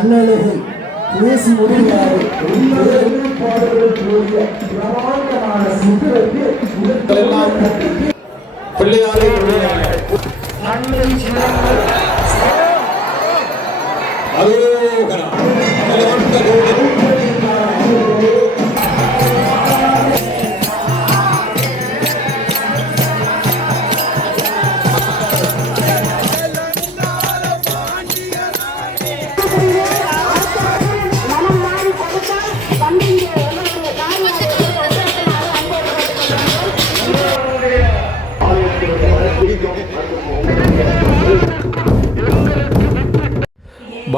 கண்ணழகன் பேசி முடியாது பாடல்கள் பிள்ளையாரை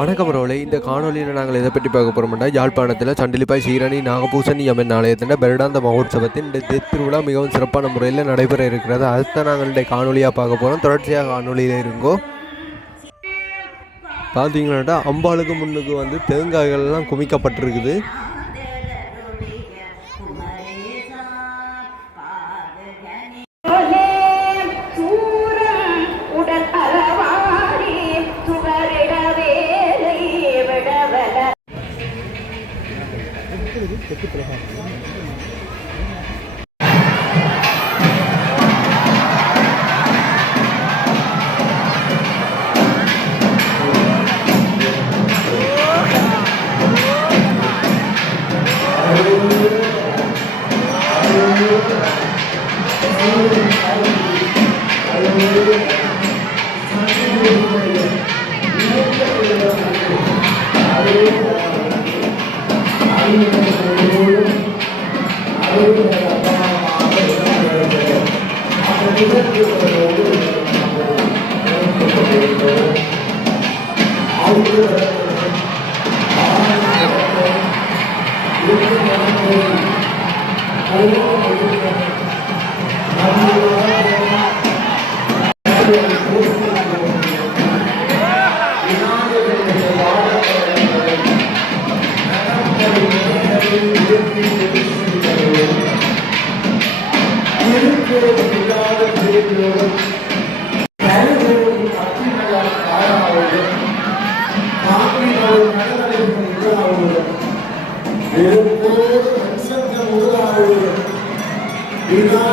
வணக்கம் ரோலே இந்த காணொலியில் நாங்கள் எதை பற்றி பார்க்க போகிறோம்னா யாழ்ப்பாணத்தில் சண்டிலிப்பாய் சீரணி நாகபூசணி அம்மன் ஆலயத்தின் பெருடாந்த மகோத்சவத்தின் இந்த திருவிழா மிகவும் சிறப்பான முறையில் நடைபெற இருக்கிறது. அதுதான் நாங்கள் இந்த காணொலியாக பார்க்க போகிறோம் தொடர்ச்சியாக காணொலியில் இருங்கோ. பார்த்தீங்கன்னா அம்பாளுக்கு முன்னுக்கு வந்து தேங்காய்கள்லாம் குமிக்கப்பட்டிருக்குது.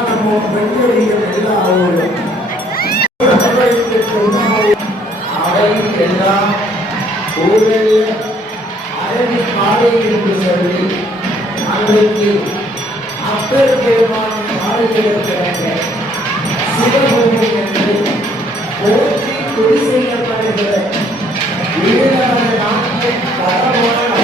நம்ம பெண்களுடைய எல்லாரும் அவை எல்லாம் ஊரில் அரபி காலை என்று சொல்லி அன்றைக்கு அப்பர் பெருமான் காலையில் சிவபூமி என்று போற்றி கொடி செய்யப்படுகிற ஈழான நாட்டின் தரமான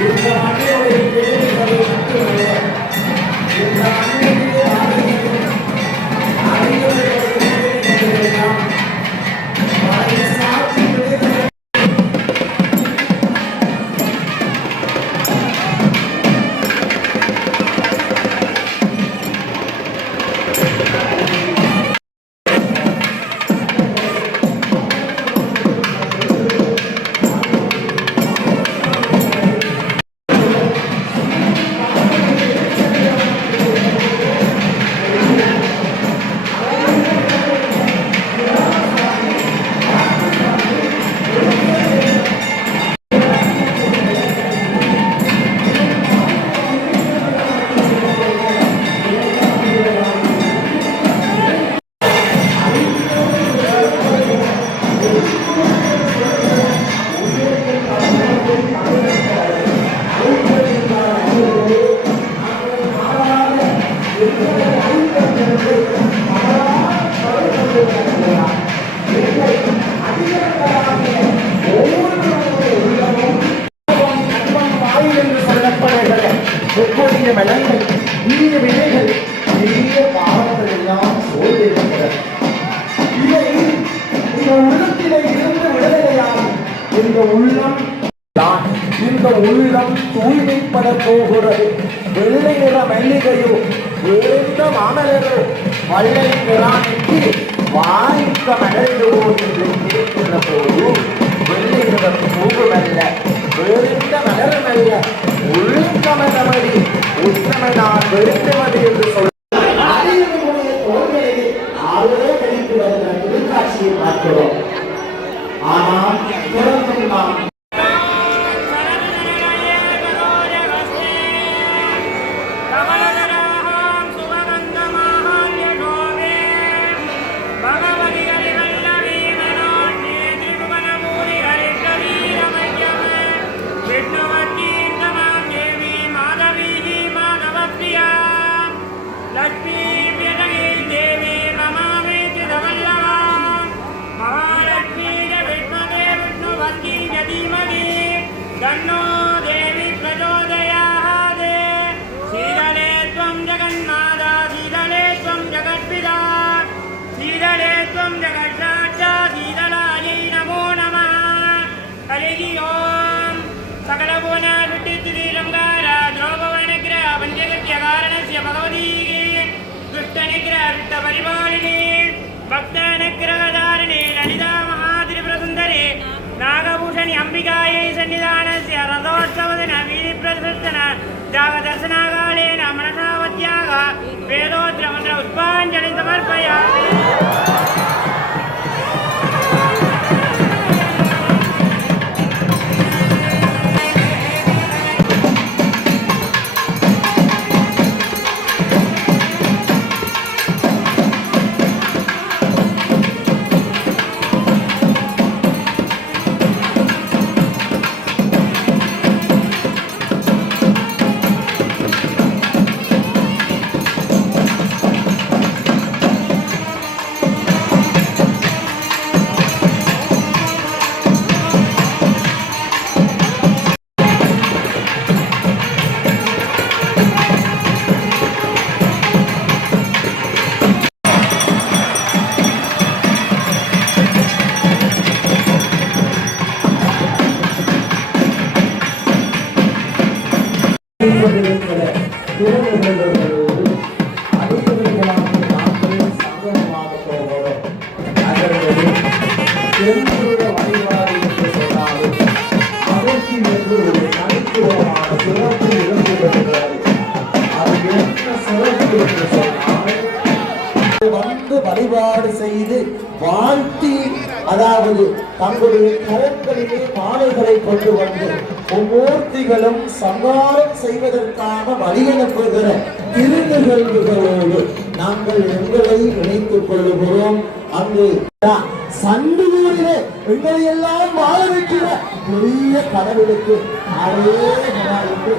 இந்த புஷ்பம் அடர்ந்து போகின்ற கேட்கின்ற போது வெள்ளி நிறம் பூவுமல்ல வெறுந்த மலரமல்ல உள்கமதமடி உத்தம ஆனால் தொடர்ந்து நாம் ഭഗവതീകേ ദുഷ്ടനിഗ്രഹവിട്ട പരിപാലിനേ ഭക്താനഗ്രഹധാരണേ ലളിതാ മഹാതിരിപ്രസുന്ദരേ നാഗഭൂഷണി അംബികായേ സന്നിധാനസ്യ രഥോത്സവദിന വീതിപ്രസൃത്തന ജാഗദർശനാകാലേന മനസാവത്യാഗ വേദോദ്രമന്ത്ര പുഷ്പാഞ്ജലി സമർപ്പയാമി காந்தி அதாவது தங்களுடைய கரங்களிலே மாலைகளை கொண்டு வந்து மும்மூர்த்திகளும் சங்காரம் செய்வதற்காக வழியனுப்புகிற திருநிகழ்வுகளோடு நாங்கள் எங்களை இணைத்துக் கொள்ளுகிறோம். அங்கு சண்டிகூரிலே எங்களை எல்லாம் வாழ வைக்கிற பெரிய கடவுளுக்கு அரே என்று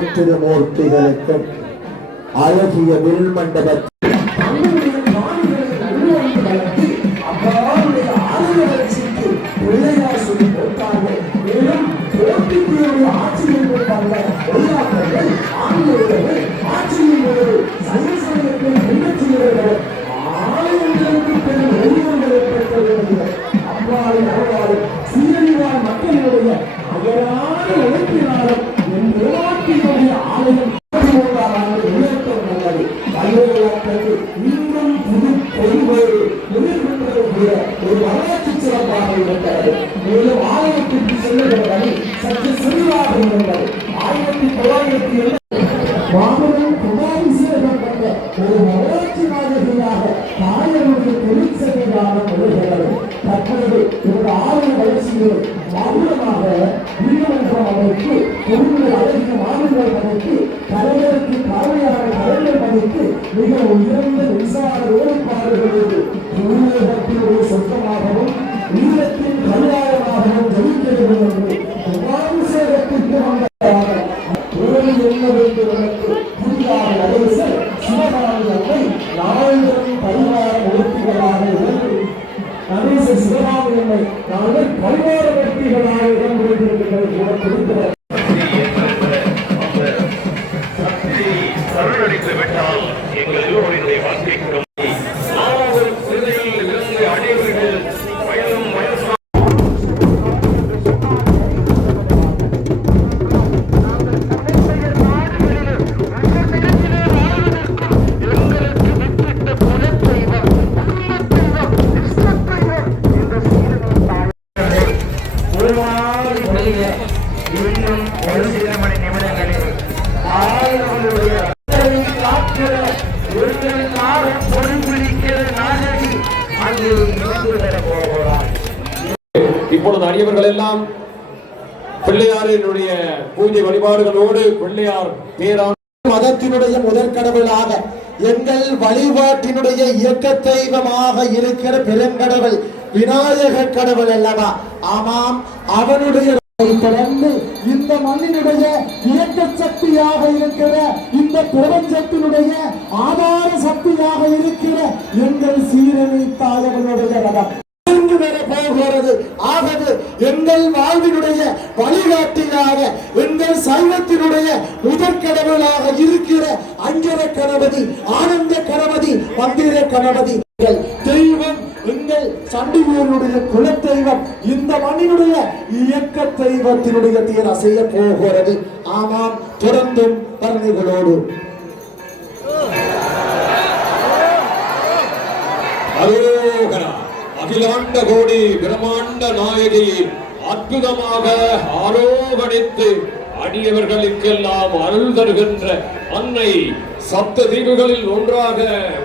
മൂർത്തിരുമൂർത്തികൾക്കും അഴകിയ വിൽമണ്ഡപത്തിൽ அரசு மௌனமாக நீதிமன்றம் அமைத்து பொருள்களை அரசு மாநிலங்கள் அமைத்து தலைவருக்கு தலைமையாக சொந்தமாகவும் உயிரத்தின் கல்யாணமாகவும் ஜெயிக்கிறது என்று சேகத்திற்கு வந்த இப்பொழுது அடியவர்கள் எல்லாம் பிள்ளையாரினுடைய பூஜை வழிபாடுகளோடு பிள்ளையார் பேரான மதத்தினுடைய முதற்கடவுளாக எங்கள் வழிபாட்டினுடைய இயக்க தெய்வமாக இருக்கிற பெருங்கடவுள் விநாயக கடவுள் அல்லவா? ஆமாம் அவனுடைய தொடர்ந்து இந்த மண்ணினுடைய இயக்க சக்தியாக இருக்கிற இந்த பிரபஞ்சத்தினுடைய ஆதார சக்தியாக இருக்கிற எங்கள் சீரணி தாயவனுடைய ரதம். போகிறது. ஆகவே எங்கள் வாழ்வினுடைய வழிகாட்டியாக எங்கள் சைவத்தினுடைய முதற்கடவுளாக இருக்கிற அஞ்சர கணபதி ஆனந்த கணபதி மந்திர கணபதி. தெய்வம் எங்கள் சண்டிகூருடைய குலத்தெய்வம் இந்த மண்ணினுடைய இயக்க தெய்வத்தினுடைய தீர அசைய போகிறது. ஆமாம் தொடர்ந்தும் பரணிகளோடு. அகிலாண்ட கோடி பிரம்மாண்ட நாயகி அற்புதமாக ஆரோகணித்து அடியவர்களுக்கெல்லாம் அருள் தருகின்ற அன்னை சப்த தீவுகளில் ஒன்றாக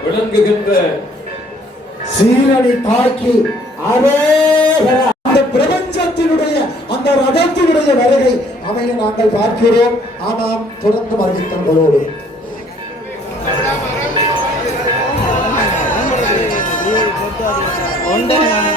விளங்குகின்ற சீரடி தாக்கி அந்த பிரபஞ்சத்தினுடைய அந்த ரதத்தினுடைய வருகை அமைய நாங்கள் பார்க்கிறோம். ஆனால் தொடர்ந்து அறிவித்தங்களோடு அவன்